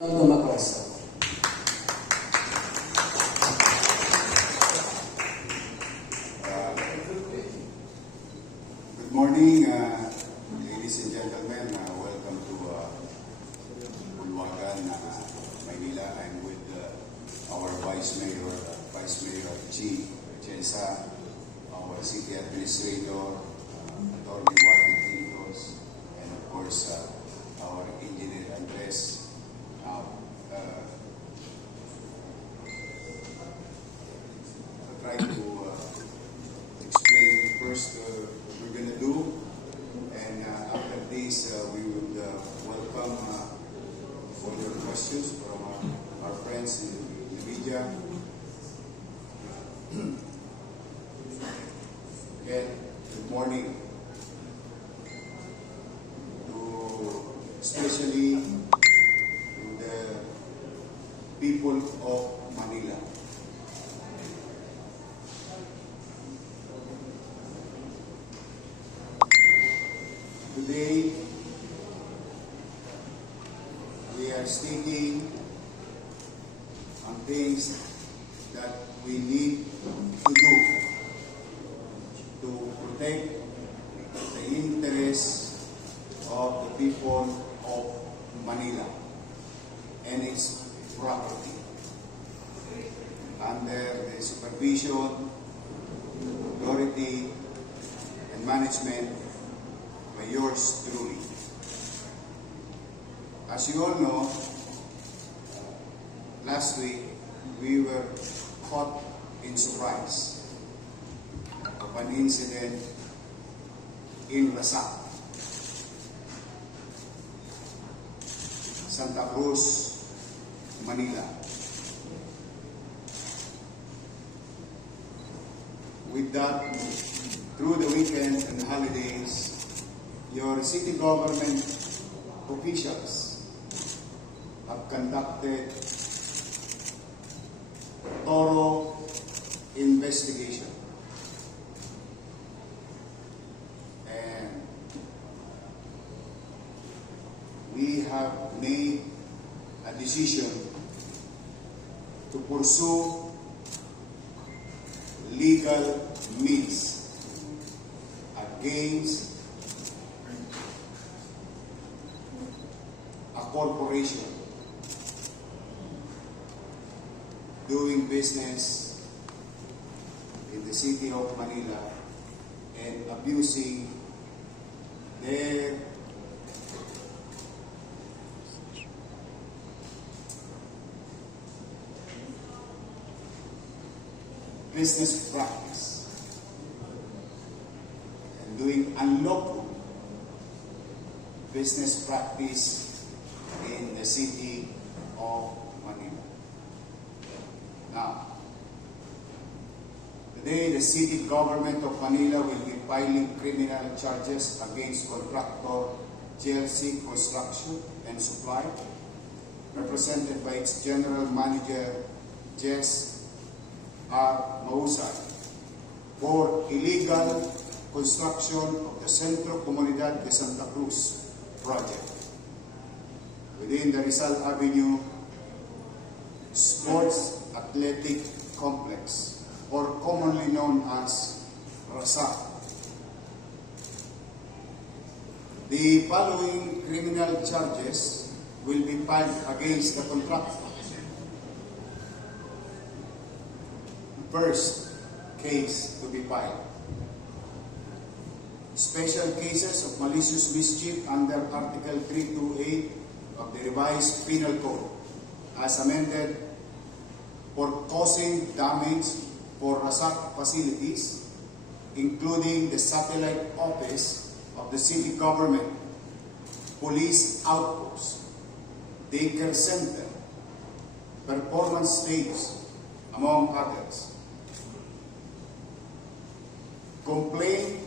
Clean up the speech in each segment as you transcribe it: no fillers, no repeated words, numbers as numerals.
Marcos. Good morning, ladies and gentlemen. Welcome to Bulwagan, Maynila. I'm with our Vice Mayor G. Chesa, our City Administrator, Attorney Joaquin Quintos, and of course, our Engineer Andres. I'll try to explain first what we're going to do, and after this we would welcome all your questions from our friends in the media. Again, good morning to especially to the people of Manila. Today, we are stating on things that we need to do to protect the interests of the people of Manila and its property under the supervision, authority, and management by yours truly. As you all know, last week we were caught in surprise of an incident in Rasak, Santa Cruz, Manila. With that, through the weekend and holidays, your city government officials have conducted thorough investigation. And we have made a decision to pursue legal means against a corporation doing business in the city of Manila and abusing their business practice and doing unlawful business practice in the city of Manila. Now, today the city government of Manila will be filing criminal charges against contractor GLC Construction and Supply, represented by its general manager Jess R. Mausay, for illegal construction of the Centro Comunidad de Santa Cruz project within the Rizal Avenue Sports Athletic Complex, or commonly known as RASAC. The following criminal charges will be filed against the contractor. First case to be filed: special cases of malicious mischief under Article 328 of the revised Penal Code as amended, for causing damage for RASAC facilities, including the satellite office of the city government, police outpost, daycare center, performance stage, among others. Complaint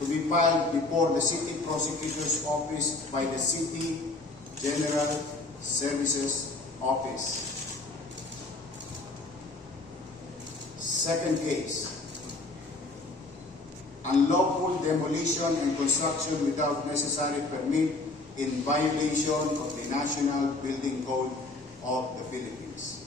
to be filed before the City Prosecutor's Office by the City General Services Office. Second case: unlawful demolition and construction without necessary permit in violation of the National Building Code of the Philippines.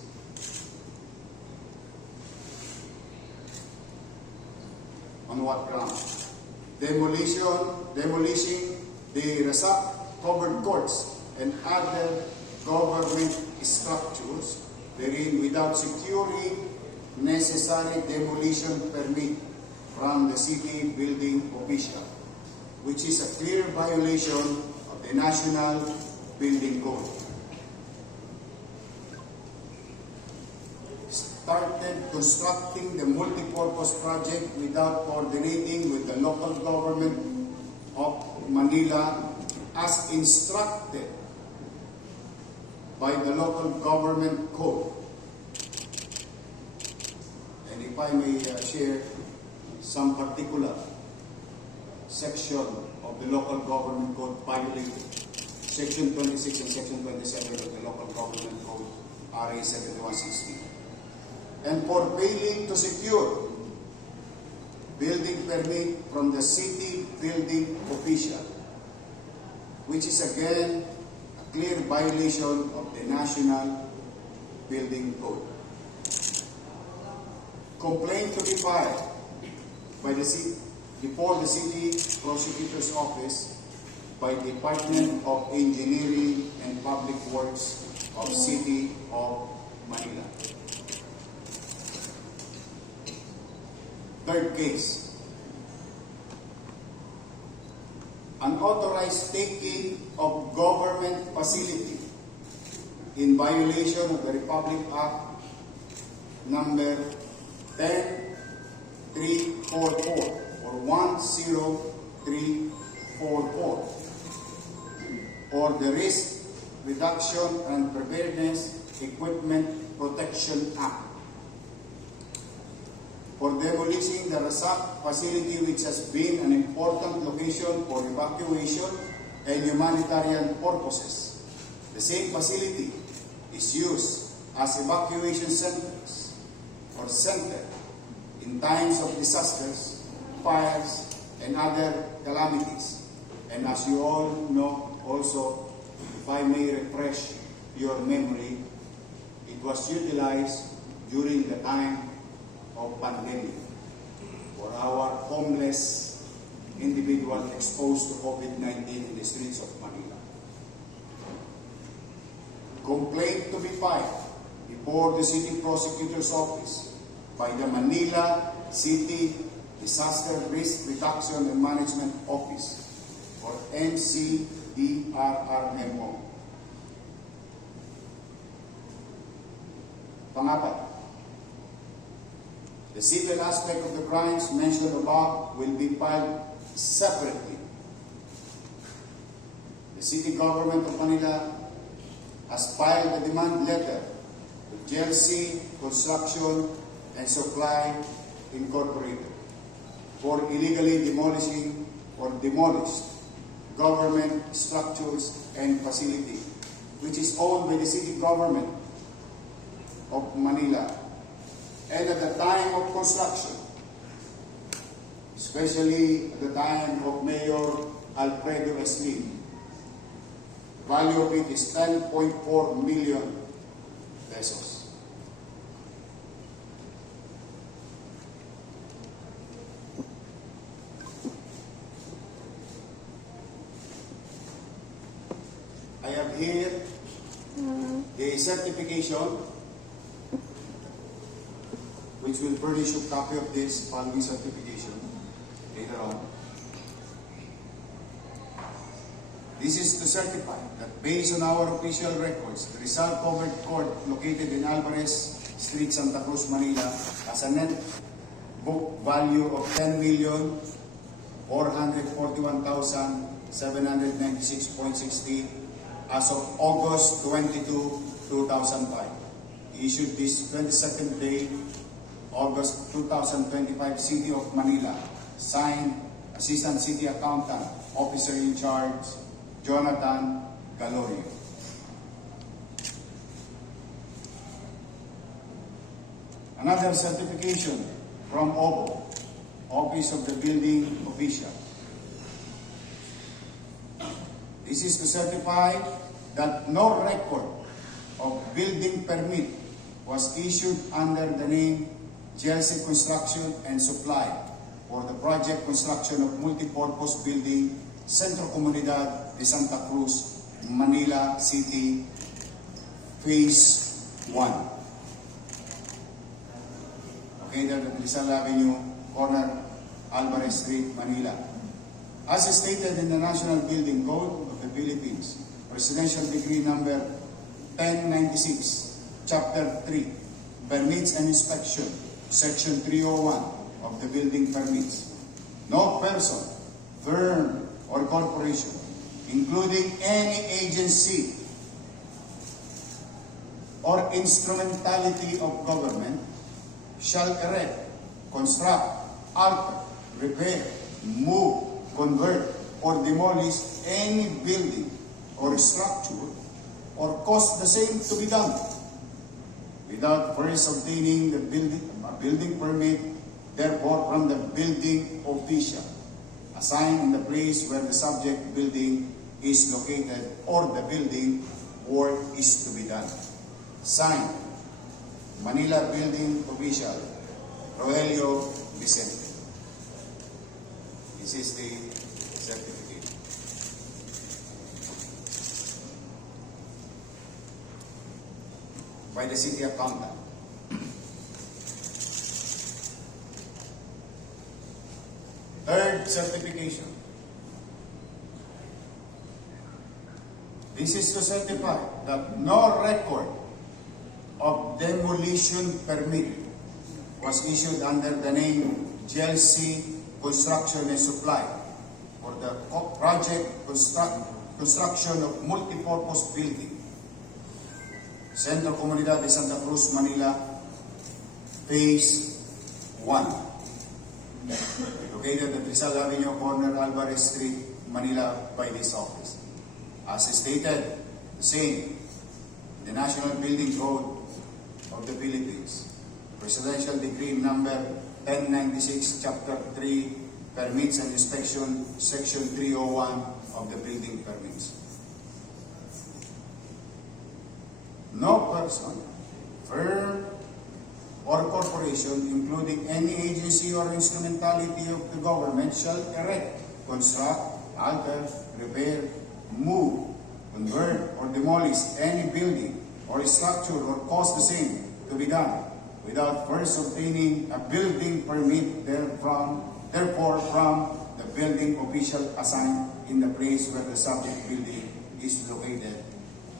On what grounds? Demolishing the RASAC covered courts and other government structures wherein without securing necessary demolition permit from the city building official, which is a clear violation of the National Building Code. Started constructing the multipurpose project without coordinating with the local government of Manila as instructed by the local government code. And if I may share some particular section of the local government code violated, Section 26 and Section 27 of the local government code, RA 7160. And for failing to secure building permit from the city building official, which is again a clear violation of the National Building Code. Complaint to be filed by the city, before the City Prosecutor's Office by Department of Engineering and Public Works of City of Manila. Third case, unauthorized taking of government facility in violation of the Republic Act number 10344 or 10344, or the Risk Reduction and Preparedness Equipment Protection Act, for demolishing the RASAC facility, which has been an important location for evacuation and humanitarian purposes. The same facility is used as evacuation centers or center in times of disasters, fires, and other calamities. And as you all know also, if I may refresh your memory, it was utilized during the time of pandemic for our homeless individuals exposed to COVID-19 in the streets of Manila. Complaint to be filed before the City Prosecutor's Office by the Manila City Disaster Risk Reduction and Management Office, or NCDRRMO. Pangapat, the civil aspect of the crimes mentioned above will be filed separately. The City Government of Manila has filed a demand letter to GLC Construction and Supply Incorporated for illegally demolishing or demolished government structures and facility, which is owned by the City Government of Manila. And at the time of construction, especially at the time of Mayor Alfredo Eslim, value of it is 10.4 million pesos. I have here a certification which will furnish you a copy of this following certification later on. This is to certify that based on our official records, the Rizal Covered Court located in Alvarez Street, Santa Cruz, Manila has a net book value of 10,441,796.60 as of August 22, 2005. Issued this 22nd day, August 2025, City of Manila. Signed, Assistant City Accountant, Officer in Charge, Jonathan Galorio. Another certification from OBO, Office of the Building Official. This is to certify that no record of building permit was issued under the name GLC Construction and Supply for the project construction of multipurpose building Centro Comunidad de Santa Cruz, Manila City, Phase 1. Located at Rizal Avenue, corner Alvarez Street, Manila. As stated in the National Building Code of the Philippines, Presidential Decree number 1096, Chapter 3, Permits and Inspection, Section 301 of the Building Permits. No person, firm, or corporation, including any agency or instrumentality of government, shall erect, construct, alter, repair, move, convert, or demolish any building or structure or cause the same to be done without first obtaining a building permit, therefore from the building official assigned in the place where the subject building is located or the building work is to be done. Signed, Manila Building Official, Rogelio Vicente. This is the certificate. By the city accountant. Third certification. This is to certify that no record of demolition permit was issued under the name GLC Construction and Supply for the project construction of multipurpose building Centro Comunidad de Santa Cruz, Manila, Phase 1. Located at Rizal Avenue, corner Alvarez Street, Manila, by this office. As stated, the same, the National Building Code of the Philippines, Presidential Decree number 1096, Chapter 3, Permits and Inspection, Section 301 of the Building Permits. No person, firm, or corporation, including any agency or instrumentality of the government, shall erect, construct, alter, repair, move, convert, or demolish any building or structure or cause the same to be done without first obtaining a building permit therefore from the building official assigned in the place where the subject building is located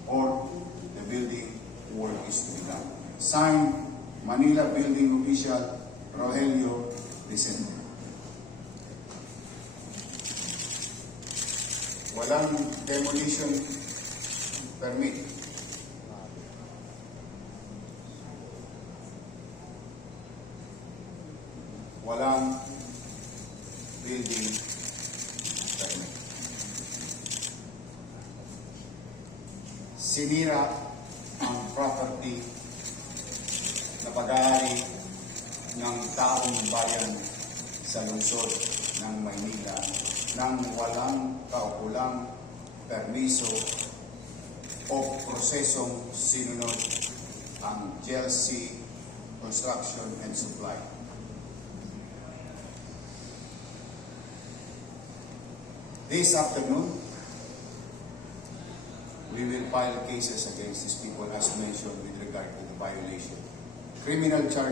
or the building work is to be done. Signed, Manila Building Official, Rogelio Vicente. Walang demolition permit. Walang building permit. Sinira ang property na pag-aari ng taong bayan sa lungsod ng Maynila nang walang kaukulang permiso o prosesong sinunod ang GLC Construction and Supply. This afternoon, we will file cases against these people as mentioned with regard to the violation. Criminal charges